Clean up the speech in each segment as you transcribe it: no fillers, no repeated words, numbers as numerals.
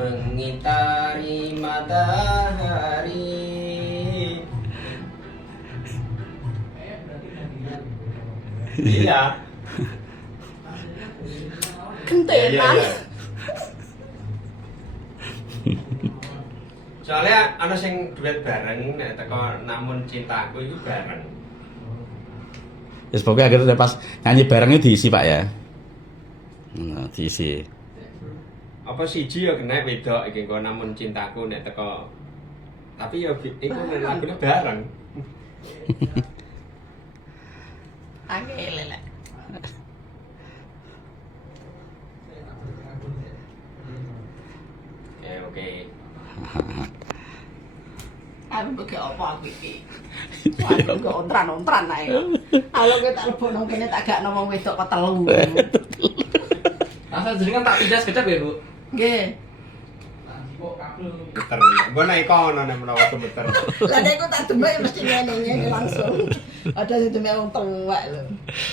mengitari matahari. Iya. Kentenan. Soalnya ana sing duet bareng nek teko namun cintaku itu bareng. Ya pokoknya akhirnya pas nyanyi barengnya diisi Pak ya. Nah, diisi. Apa siji ya kena wedok iki kok namun cintaku nek teko. Tapi ya iku lagune bareng. Angel lek. Oke. Aku bagi apa aku iki? Aku gak ontran-ontran ae. Kalau kowe tak lebokno kene tak gak ngomong wedok kok telu. Asal jenengan tak pindah sekedap ya, Bu. Nggih. Geter. Mbok nek kono nek menawa gemeter. Lah nek aku tak demek mesti ngene langsung. Ada sing demek wong tuwek lho.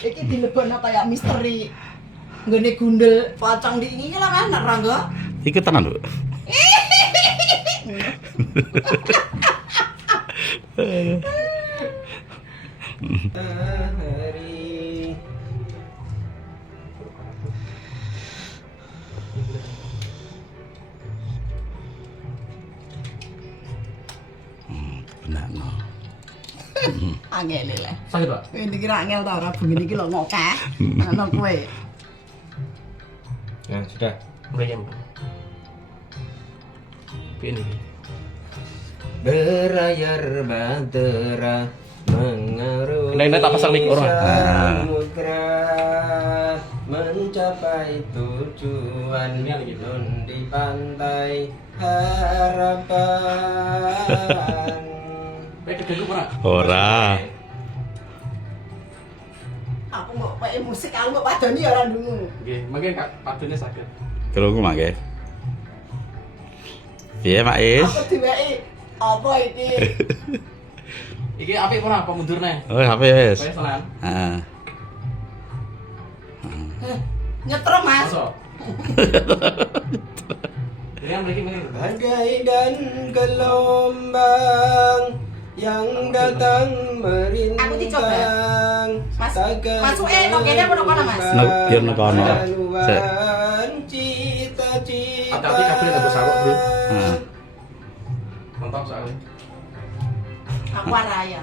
Iki dilebokno kaya misteri. Nggone gundel pocong di ini lah kan Rangga. Iki tenan, Bu. Hari Benar no. Angel lho. Sakit, Pak. Kowe iki ra angel ta ora bengi iki lho ngokeh. Ana kowe. Nah, sudah. Bayang. Ini. Berlayar bahtera mengarungi Nek tak pasang mic orang. samudra mencapai tujuan nun di pantai harapan. Baik kedengku ora? Ora. Aku mau pakai musik aku mau padani ya ora ndungu. Nggih, mungkin padune saged. Krungu mangke. Piye, Mak Is? Aku diweki apa iki? Iki apik ora apa mundurne? Oh, HP wis. Wis tenan. Heeh. Nyetrum Mas. Masa? Ini yang mriki mriki. Badai dan gelombang yang datang Aku dicoba. merintang. Mas, takkan masuk no kene apa no kono, Mas? No, biar no kono. Sik. Cita-cita. Hati-hati kabel tak besar, Bro. Heeh. Mantap sekali. Aku araya.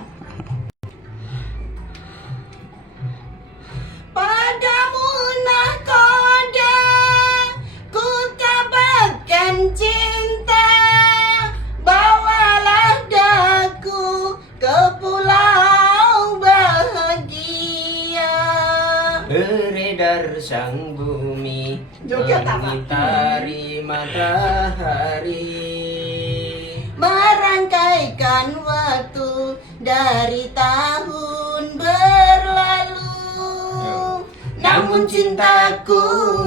Padamu nahkoda ku kabarkan cinta, bawalah daku ke pulau bahagia. Beredar sang bumi Joget apa? mengitari matahari. Merangkaikan waktu dari tahun berlalu, namun cintaku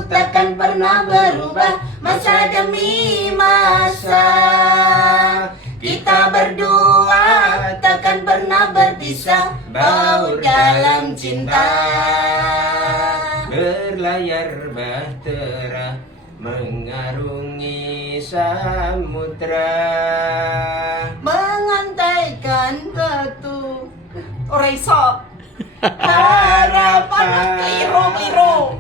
takkan pernah berubah masa demi masa. Kita berdua takkan pernah berpisah, baur dalam cinta. Berlayar bahtera mengarungi samudra. Mengantaikan batu ora iso harapan keliru-keliru.